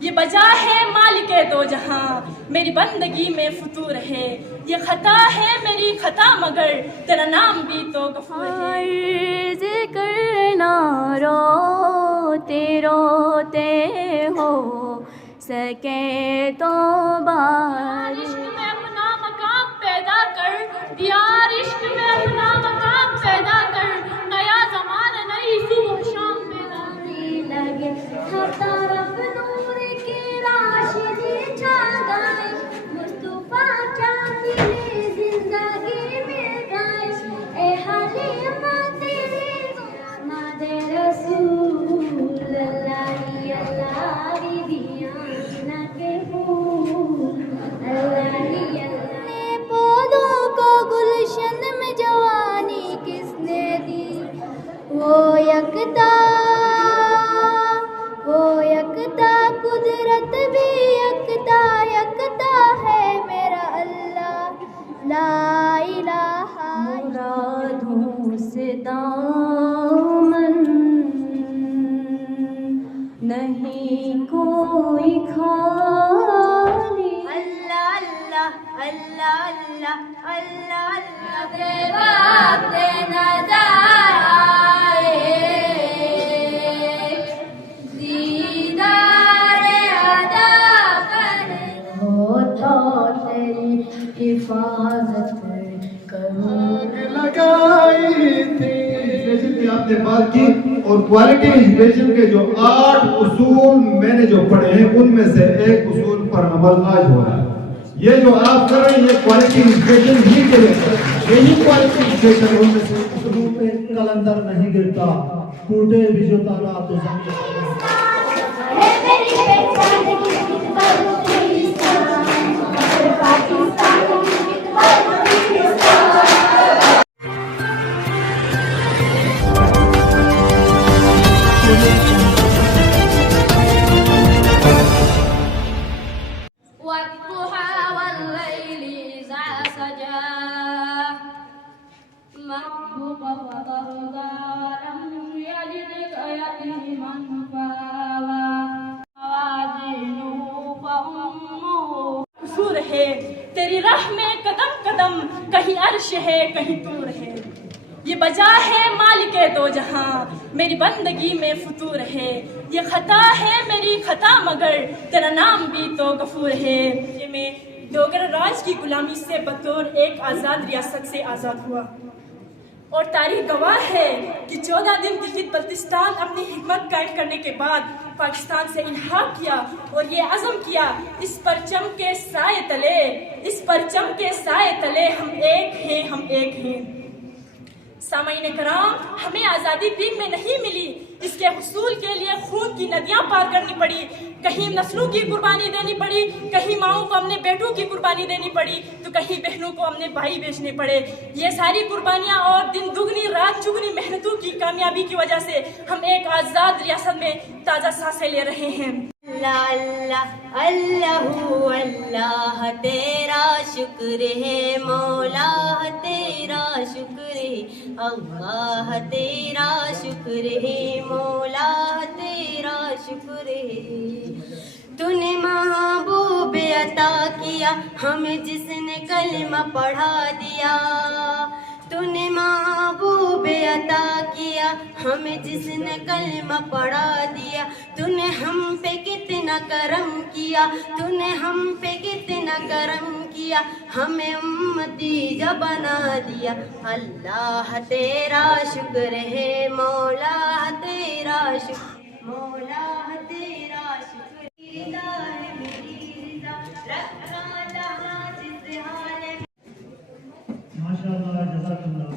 یہ بجا ہے مالک دو جہاں میری بندگی میں فطور ہے، یہ خطا ہے میری خطا مگر تیرا نام بھی تو غفور ہے۔ عرض کرنا روتے روتے ہو سکے تو بار عشق میں اپنا مقام پیدا کر، یار عشق میں اپنا مقام پیدا کر، نیا زمانہ نئی صبح شام پیدا لگے ہر طرف نور کی روشنی چھا گئے، مصطفیٰ کیا ملے زندگی میں گئے، اے حلیمہ تیری ماد رسول اللہ اللہ دیانہ کے پھول اللہ اللہ، پودوں کو گلشن میں جوانی کس نے دی، وہ یکتا قدرت بھی یکتا یکتا ہے میرا اللہ، لا الہ مرادوں سے دامن نہیں کوئی خالی، اللہ اللہ اللہ اللہ اللہ اللہ، تیرے وقت نظر آئے دیدار ادا کر، ہو تو تیری حفاظت کروں لگائی تھی۔ انسپریشن کی آپ نے بات کی اور کوالٹی انسپریشن کے جو 8 اصول میں نے جو پڑھے ہیں ان میں سے ایک اصول پر عمل آج ہو رہا ہے۔ یہ جو آپ کر رہے ہیں یہ کوالٹی انسپریشن ہی کے لیے کر رہے ہیں، یہی کوالٹی انسپریشن ان میں سے اصولوں پہ کلندر نہیں گرتا، ٹوٹے بھی جو تارا تو زمین والضحى والليل إذا سجى ما ربك فترضى لم يجدك يتيما فآوى موازينه فأمه قصور ہے تیری راہ میں قدم قدم، کہیں عرش ہے کہیں طور ہے، یہ بجا ہے مالک دو جہاں میری بندگی میں فطور ہے، یہ خطا ہے میری خطا مگر تیرا نام بھی تو غفور ہے۔ یہ میں ڈوگر راج کی غلامی سے بطور ایک آزاد ریاست سے آزاد ہوا، اور تاریخ گواہ ہے کہ 14 دن گلگت بلتستان اپنی حکمت قائم کرنے کے بعد پاکستان سے الحاق کیا اور یہ عزم کیا اس پرچم کے سائے تلے، اس پرچم کے سائے تلے ہم ایک ہیں، ہم ایک ہیں۔ سامعین کرام، ہمیں آزادی بھی میں نہیں ملی، اس کے حصول کے لیے خون کی ندیاں پار کرنی پڑی، کہیں نسلوں کی قربانی دینی پڑی، کہیں ماؤں کو اپنے بیٹوں کی قربانی دینی پڑی تو کہیں بہنوں کو اپنے بھائی بیچنے پڑے۔ یہ ساری قربانیاں اور دن دگنی رات چگنی محنتوں کی کامیابی کی وجہ سے ہم ایک آزاد ریاست میں تازہ سانسیں لے رہے ہیں۔ اللہ اللہ اللہ تیرا شکر ہے مولا تیرا شکر ہے اللہ تیرا شکر ہے مولا تیرا شکر ہے، تو نے محبوب عطا کیا ہمیں جس نے کلمہ پڑھا دیا، تو نے محبوب عطا کیا ہمیں جس نے کلمہ پڑھا دیا، تو نے ہم پہ کتنا کرم کیا، تو نے ہم پہ کتنا کرم کیا، ہمیں امتی جو بنا دیا، اللہ تیرا شکر ہے مولا تیرا شکر مولا تیرا شکر، رضا ہے میری رضا رکھا جہاں جس حال میں، ماشاءاللہ جزاک اللہ۔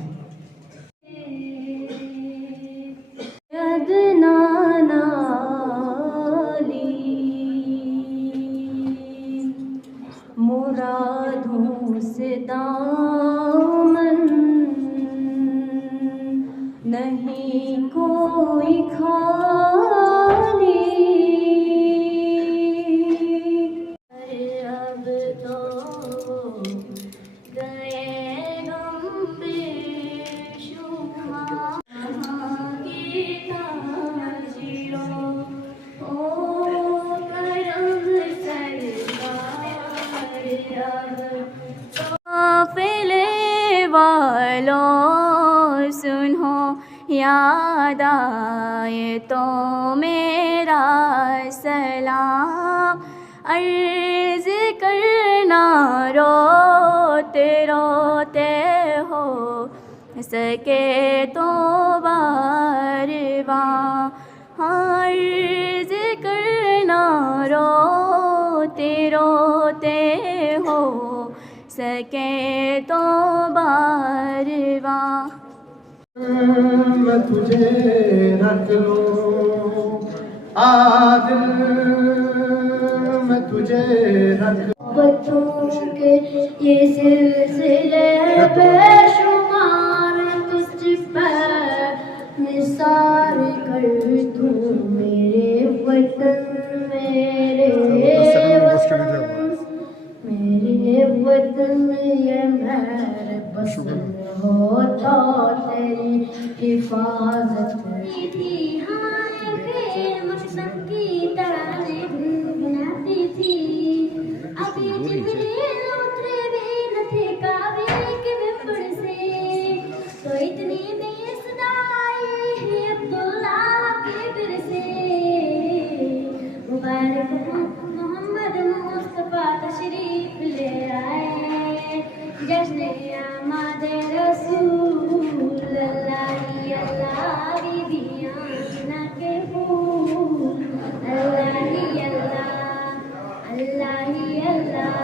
مرادوں سے دامن نہیں کوئی خالی، اب تو گئے غم بے شمار کی تاجروں، او کرم چلو سنو یاد آئے تو میرا سلام عرض کرنا روتے روتے ہو سکے تو بار بار عرض کرنا روتے روتے ہو سکے تو بار بار میں تجھے رکھ لوں عادل میں تجھے رکھ بچوں کے یہ سلسلے بے شمار تجھ پر نثار کر دوں میرے وطن میرے وطن یہ میرے پسند ہوتا تیری حفاظت تھی ہاں پھر مقصد کی طرح گنگناتی تھی ابھی جبریل اترے بھی نہ تھے کعبے کے ممبر سے تو اتنی بے صدا آئی ہے عبداللہ کے گھر سے مبارک محمد مصطفیٰ تشریف لے آئے جشن آمد رسول اللہ اللہ بیبیاں آمنہ کے پھول اللہ ہی اللہ اللہ ہی اللہ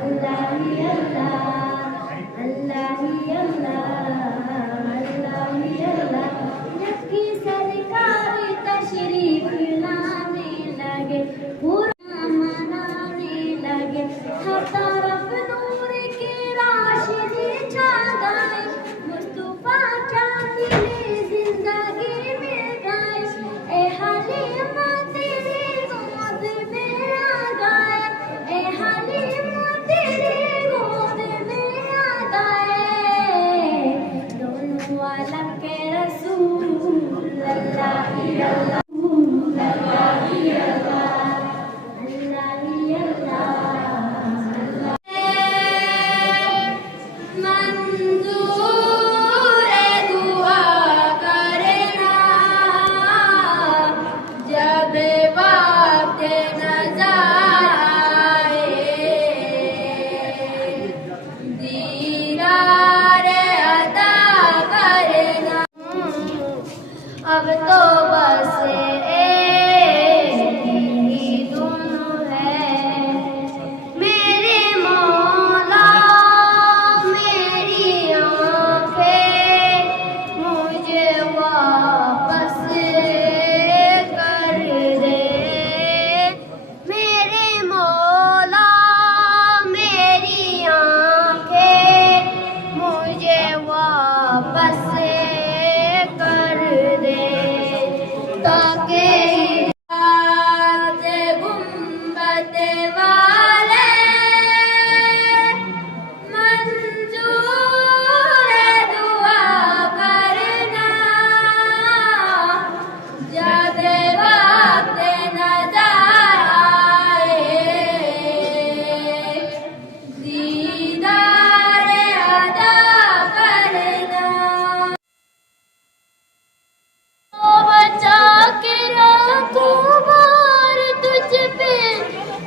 اللہ ہی اللہ اللہ ہی اللہ اللہ ہی اللہ جب کی سرکار تشریف لانے لگے پورا منانے لگے ہر طرف نور کے راشد چھا گئے مصطفیٰ چاہتے زندگی میں گئے اے حلیمہ تیرے گود میں آ گئے اے حلیمہ تیرے گود میں آ گئے دونوں عالم کے رسول اللہ ہی اللہ اللہ ہی اللہ اللہ ہی اللہ منظور دعا کرنا جب وقت نظر آئے دیدار عطا کرنا اب تو بس ایک ہی دھن ہے میرے مولا میری آنکھیں مجھے واپس کر دے میرے مولا میری آنکھیں مجھے واپس کر دے تاکہ گنبد والے منظور دعا کرنا جب وقت نظر آئے دیدار ادا کرنا بچا کے رکھوں بار تجھ پہ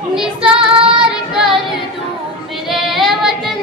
نثار کر دوں میرے وطن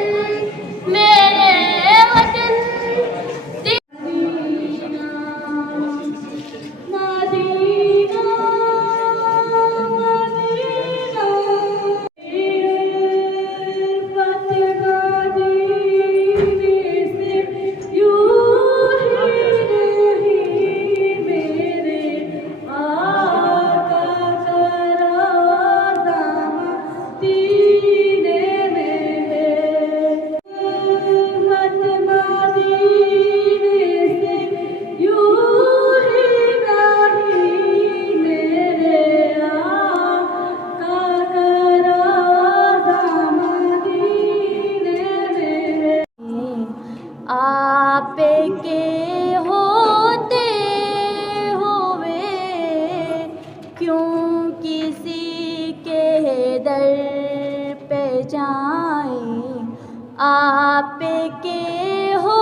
آپ کے ہوتے ہوئے کیوں کسی کے در پہ جائیں آپ کے ہو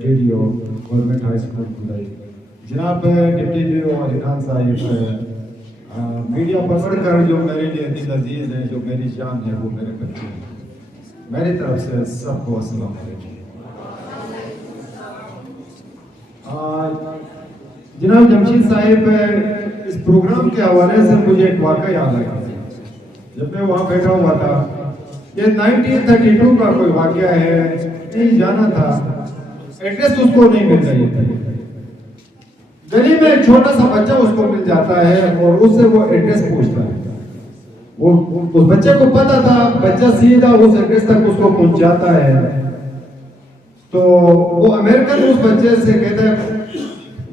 ڈیڈیو گورنمنٹ ہائی اسکول کھلائی. جناب deputy D O Ali Khan صاحب, میڈیا پر پڑھ کر جو میرے لیے دل عزیز ہے, جو میری جان ہے, وہ میرے بچے ہیں. میری طرف سے سب کو السلام علیکم. جناب جمشید صاحب, اس پروگرام کے حوالے سے مجھے ایک واقعہ یاد آیا. جب میں وہاں بیٹھا ہوا تھا, یہ 1932 کا کوئی واقعہ ہے, نہیں جانا تھا, ایڈریس اس کو نہیں مل رہی تھی. گلی میں ایک چھوٹا سا بچہ اس کو مل جاتا ہے اور اس سے وہ ایڈریس پوچھتا ہے. وہ اس بچے کو پتا تھا, بچہ سیدھا اس ایڈریس تک اس کو پہنچاتا ہے. تو وہ امریکن اس بچے سے کہتا ہے,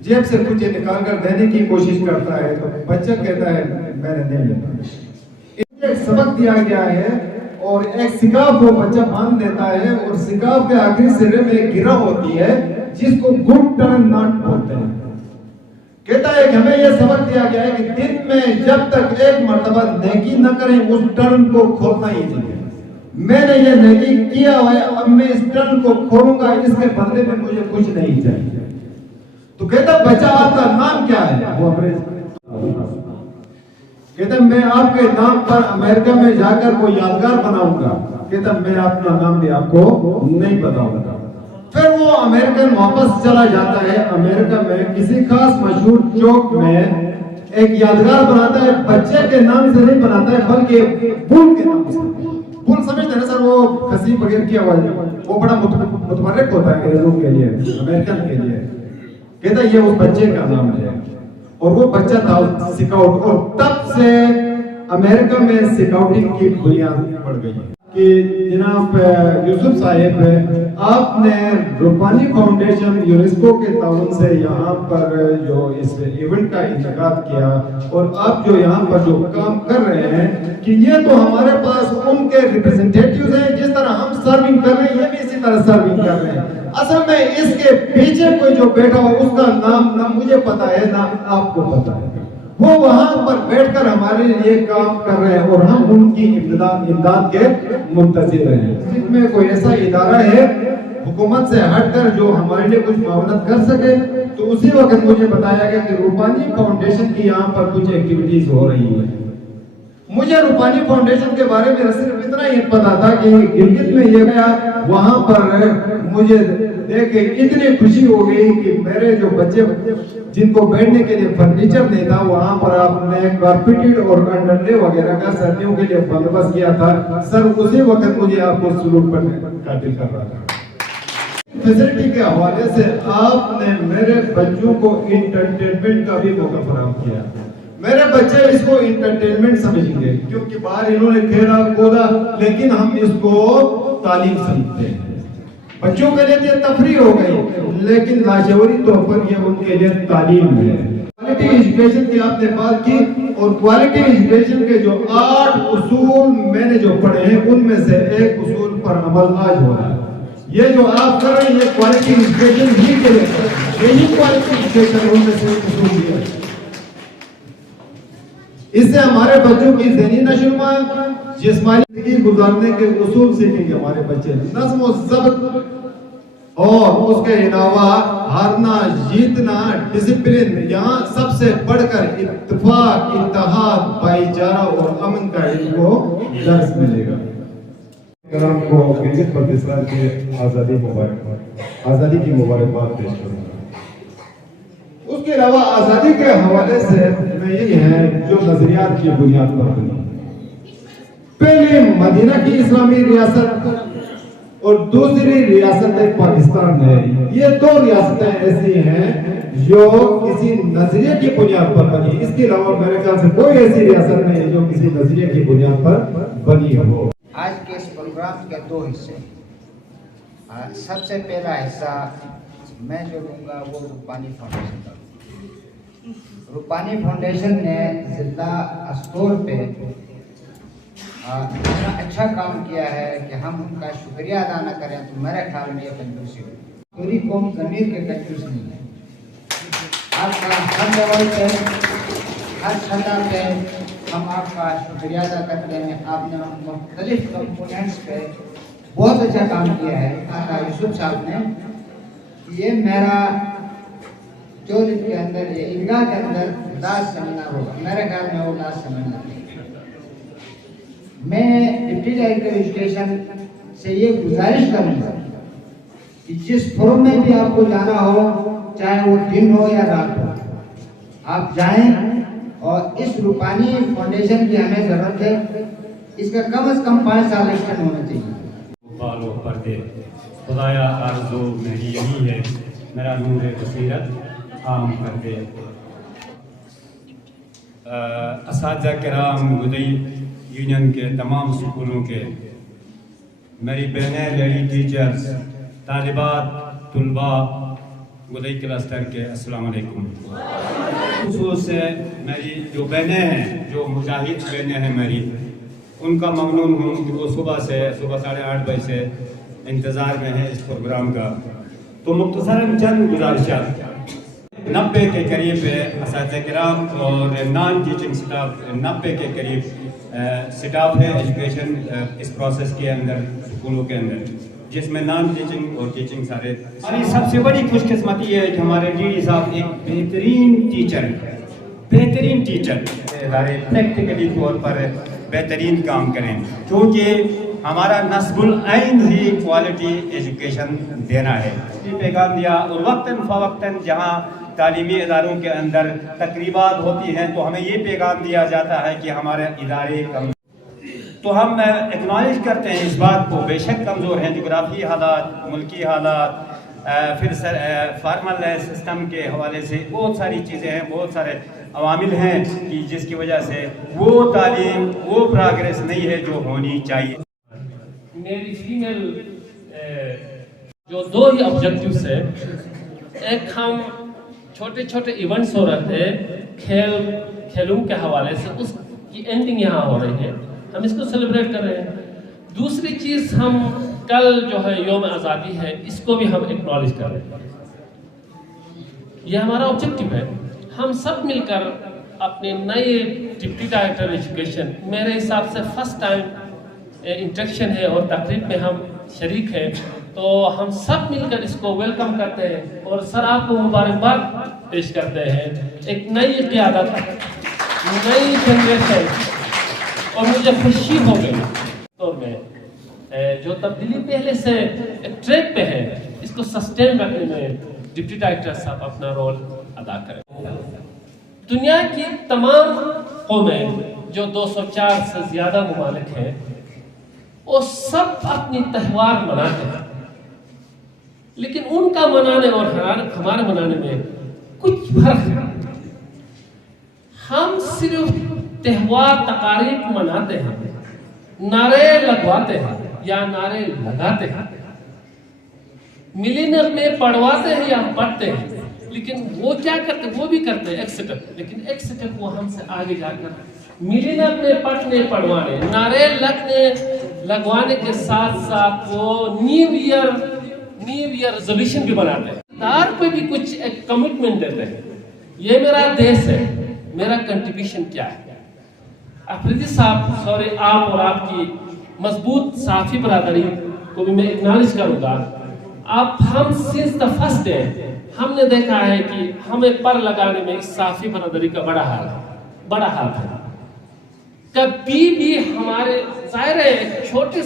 جیب سے کچھ نکال کر دینے کی کوشش کرتا ہے. تو بچہ کہتا ہے میں نے نہیں لینا. ایک سبق دیا گیا ہے اور ایک سکاف وہ بچہ باندھ دیتا ہے, اور سکاف کے آخری سرے میں ایک گرہ ہوتی ہے جس کو گڈ ٹرن ناٹ بولتے ہیں. کہتا ہے کہ ہمیں یہ سبق دیا گیا ہے کہ دن میں جب تک ایک مرتبہ نیکی نہ کریں اس ٹرن کو کھولنا ہی نہیں ہے. میں نے یہ نیکی کیا ہے, اب میں اس ٹرن کو کھولوں گا, اس کے بدلے میں مجھے کچھ نہیں چاہیے. تو کہتا بچہ آپ کا نام کیا ہے؟ وہ کہتا میں آپ کے نام پر امریکہ میں جا کر کوئی یادگار بناؤں گا. کہتا میں اپنا نام بھی آپ کو نہیں بتاؤں گا. پھر وہ امریکن واپس چلا جاتا ہے. امریکہ میں کسی خاص مشہور چوک میں ایک یادگار بناتا ہے. بچے کے نام سے نہیں بناتا ہے بلکہ بل کے نام سے. بل سمجھتے ہیں سر, وہ کسی بغیر کیا ہوا ہے, وہ بڑا متبرک ہوتا ہے انگریزوں کے لیے, امریکن کے لیے. کہتا یہ اس بچے کا نام ہے, اور وہ بچہ تھا سکاؤٹ. اور تب سے امریکہ میں سکاؤٹنگ کی بنیاد پڑ گئی کہ جناب یوسف صاحب, آپ نے روپانی فاؤنڈیشن یونیسکو کے تعاون سے یہاں پر جو اس ایونٹ کا انعقاد کیا, اور آپ جو یہاں پر جو کام کر رہے ہیں کہ یہ تو ہمارے پاس ان کے ریپرزنٹیٹیوز ہیں, جس طرح ہم سرونگ کر رہے ہیں یہ بھی اسی طرح سرونگ کر رہے ہیں. اصل میں اس کے پیچھے کوئی جو بیٹھا ہو اس کا نام نہ مجھے پتا ہے نہ آپ کو پتا ہے. وہ وہاں پر بیٹھ کر ہمارے لیے کام کر رہے ہیں اور ہم ان کی امداد کے منتظر ہیں. اس میں کوئی ایسا ادارہ ہے حکومت سے ہٹ کر جو ہمارے لیے کچھ معاونت کر سکے, تو اسی وقت مجھے بتایا گیا کہ روپانی فاؤنڈیشن کی یہاں پر کچھ ایکٹیویٹیز ہو رہی ہیں. مجھے روپانی فاؤنڈیشن کے بارے میں صرف اتنا ہی پتا تھا کہ گلگت میں یہ گیا, وہاں پر مجھے دیکھ کے اتنی خوشی ہو گئی کہ میرے جو بچے جن کو بیٹھنے کے لیے فرنیچر نہیں تھا, وہاں پر آپ نے کارپیٹڈ اور انڈرلے وغیرہ کا سردیوں کے لیے بندوبست کیا تھا. سر اسی وقت مجھے آپ کو سلوٹ کرنے کا دل کر رہا تھا. فیسلٹی کے حوالے سے آپ نے میرے بچوں کو انٹرٹینمنٹ کا بھی موقع فراہم کیا. میرے بچے اس کو انٹرٹینمنٹ سمجھیں گے کیونکہ باہر انہوں نے کھیلا کودا, لیکن ہم اس کو تعلیم سمجھتے ہیں. بچوں کے لیے یہ تفریح ہو گئی, لیکن لاشعوری طور پر یہ ان کے لیے تعلیم ہے. کوالٹی ایجوکیشن کی آپ نے بات کی, اور کوالٹی ایجوکیشن کے جو 8 اصول میں نے جو پڑھے ہیں ان میں سے ایک اصول پر عمل آج ہو رہا ہے. یہ جو آپ کر رہے ہیں یہ کوالٹی ایجوکیشن ہی کے لیے, یہی کوالٹی ایجوکیشن ان میں سے ایک اصول بھی ہے. اس سے ہمارے بچوں کی ذہنی نشوونما, جسمانی زندگی گزارنے کے اصول سیکھیں گے ہمارے بچے. نظم و ضبط, اور اس کے علاوہ ہارنا جیتنا, ڈسپلن, یہاں سب سے بڑھ کر اتفاق, اتحاد, بھائی چارہ اور امن کا ان کو درس ملے گا. کرام کو گلگت بلتستان کے آزادی کی مبارکباد پیش کروں گا. اس کے علاوہ آزادی کے حوالے سے میں یہی ہے جو نظریات کی بنیاد پر بنی. پہلی مدینہ کی اسلامی ریاست اور دوسری ریاست پاکستان ہے. یہ 2 ریاستیں ایسی ہیں جو کسی نظریے کی بنیاد پر بنی. اس کے علاوہ میرے خیال سے کوئی ایسی ریاست نہیں ہے جو کسی نظریے کی بنیاد پر بنی ہو. آج کے اس پروگرام کے 2 حصے. سب سے پہلا حصہ میں جو لوں گا وہ روپانی فاؤنڈیشن کا. روپانی فاؤنڈیشن نے ضلع استور پہ اتنا اچھا کام کیا ہے کہ ہم ان کا شکریہ ادا نہ کریں تو میرے خیال میں یہ کنجوسی ہوگی. پوری قوم ضمیر کے کنجوس نہیں ہے. آپ کا ہر لیول پہ, ہر سطح پہ ہم آپ کا شکریہ ادا کرتے ہیں. آپ نے مختلف کمپوننٹس پہ بہت اچھا کام کیا ہے. یوسف صاحب نے یہ میرا جولد کے اندر یہ عیدگاہ کے اندر لاسٹ سیمینار ہوگا، میرے خیال میں وہ لاسٹ سیمینار ہے۔ میں ڈپٹی ڈائریکٹر ایجوکیشن سے یہ گزارش کروں گا کہ جس فورم میں بھی آپ کو جانا ہو، چاہے وہ دن ہو یا رات ہو، آپ جائیں، اور اس روپانی فاؤنڈیشن کی ہمیں ضرورت ہے، اس کا کم از کم 5 سال ایکسٹینڈ ہونا چاہیے۔ بالوں پردے خدایا آرزو میری یہی ہے، میرا نور بصیرت عام کر دے۔ اساتذہ کرام گدئی یونین کے تمام سکولوں کے، میری بہنیں لیڈی ٹیچرز، طالبات، طلباء گدئی کلسٹر کے، السلام علیکم۔ خصوص سے میری جو بہنیں ہیں، جو مجاہد بہنیں ہیں میری، ان کا ممنون ہوں کہ وہ صبح 8:30 بجے سے انتظار میں ہے اس پروگرام کا۔ تو مختصراً چند گزارشات، 90 کے قریب اساتذہ کرام اور نان ٹیچنگ سٹاف، 90 کے قریب سٹاف ہے ایجوکیشن اس پروسیس کے اندر، سکولوں کے اندر، جس میں نان ٹیچنگ اور ٹیچنگ سارے۔ ہماری سب سے بڑی خوش قسمتی ہے کہ ہمارے ڈی ڈی صاحب ایک بہترین ٹیچر ادارے پریکٹیکلی طور پر بہترین کام کریں، کیونکہ ہمارا نصب العین ہی کوالٹی ایجوکیشن دینا ہے۔ یہ پیغام دیا، اور وقتاً فوقتاً جہاں تعلیمی اداروں کے اندر تقریبات ہوتی ہیں تو ہمیں یہ پیغام دیا جاتا ہے کہ ہمارے ادارے تو ہم ایکنالج کرتے ہیں اس بات کو، بے شک کمزور ہیں، جغرافی حالات، ملکی حالات، پھر فارمل سسٹم کے حوالے سے بہت ساری چیزیں ہیں، بہت سارے عوامل ہیں کہ جس کی وجہ سے وہ تعلیم، وہ پروگریس نہیں ہے جو ہونی چاہیے۔ میری فیمیل جو 2 ہی آبجیکٹیوز ہے، ایک ہم چھوٹے چھوٹے ایونٹس ہو رہے تھے کھیلوں کے حوالے سے، اس کی اینڈنگ یہاں ہو رہی ہے، ہم اس کو سیلیبریٹ کر رہے ہیں۔ دوسری چیز، ہم کل جو ہے یوم آزادی ہے، اس کو بھی ہم ایکنالج کر رہے ہیں۔ یہ ہمارا آبجیکٹیو ہے۔ ہم سب مل کر اپنے نئے ڈپٹی ڈائریکٹر ایجوکیشن، میرے حساب سے فرسٹ ٹائم انٹریکشن ہے اور تقریب میں ہم شریک ہیں، تو ہم سب مل کر اس کو ویلکم کرتے ہیں اور سر آپ کو مبارکباد پیش کرتے ہیں۔ ایک نئی قیادت، نئی جنریشن، اور مجھے خوشی ہو گئی طور میں جو تبدیلی پہلے سے ایک ٹریک پہ ہے، اس کو سسٹین رکھنے میں ڈپٹی ڈائریکٹر صاحب اپنا رول ادا کریں۔ دنیا کی تمام قومیں جو 204 سے زیادہ ممالک ہیں، وہ سب اپنی تہوار مناتے ہیں، لیکن ان کا منانے اور ہمارے منانے میں کچھ فرق ہے۔ ہم صرف تہوار تقاریب مناتے ہیں، نعرے لگواتے ہیں یا نعرے لگاتے ہیں، ملینر میں پڑھواتے ہیں یا پڑھتے ہیں، لیکن وہ کیا کرتے ہیں؟ وہ بھی کرتے ہیں ایک سٹیپ، لیکن ایک سٹیپ وہ ہم سے آگے جا کر ملینر میں پڑھنے پڑھوانے، نعرے لگوانے کے ساتھ ساتھ وہ نیو ایئر ریزولوشن بھی بناتے ہیں، دار پہ بھی کچھ ایک کمٹمنٹ دیتے ہیں۔ یہ میرا دیش ہے، میرا کنٹریبیوشن کیا ہے؟ افریدی صاحب، آپ اور آپ کی مضبوط صحافی برادری کو بھی میں اکنالج کروں گا۔ ہم سنس دا فرسٹ ڈے ہم نے دیکھا ہے کہ ہمیں پر لگانے میں اس صحافی برادری کا بڑا ہاتھ ہے۔ کبھی بھی ہمارے ظاہر ہے چھوٹی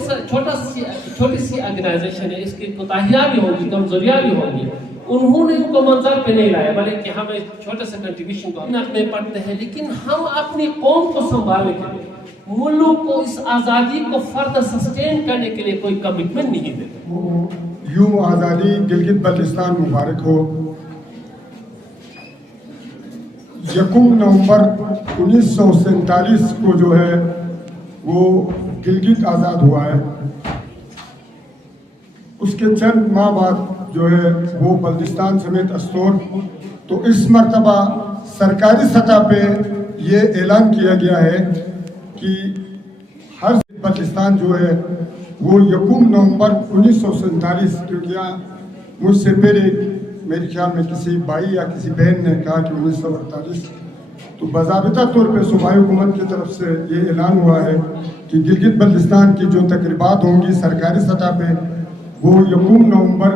سی آرگنائزیشن ہے، اس کی کوتاہیاں بھی ہوں گی، کمزوریاں بھی ہوں گی، انہوں نے ان کو منظر پہ نہیں لایا، بلکہ ہمیں چھوٹے سے کنٹریبیوشن کو اپنے پڑھتے ہیں، لیکن ہم اپنی قوم کو سنبھالنے کے لیے، ملک کو اس آزادی کو فردر سسٹین کرنے کے لیے کوئی کمٹمنٹ نہیں دیتے۔ یوں آزادی گلگت بلتستان مبارک ہو۔ 1 نومبر 1947 کو جو ہے وہ گلگت آزاد ہوا ہے، اس کے چند ماہ بعد جو ہے وہ بلتستان سمیت استور، تو اس مرتبہ سرکاری سطح پہ یہ اعلان کیا گیا ہے کہ ہر بلتستان جو ہے وہ 1 نومبر 1947، کیونکہ مجھ سے پہلے میرے خیال میں کسی بھائی یا کسی بہن نے کہا کہ 1948، تو باضابطہ طور پہ صوبائی حکومت کی طرف سے یہ اعلان ہوا ہے کہ گلگت بلتستان کی جو تقریبات ہوں گی سرکاری سطح پہ وہ 1 نومبر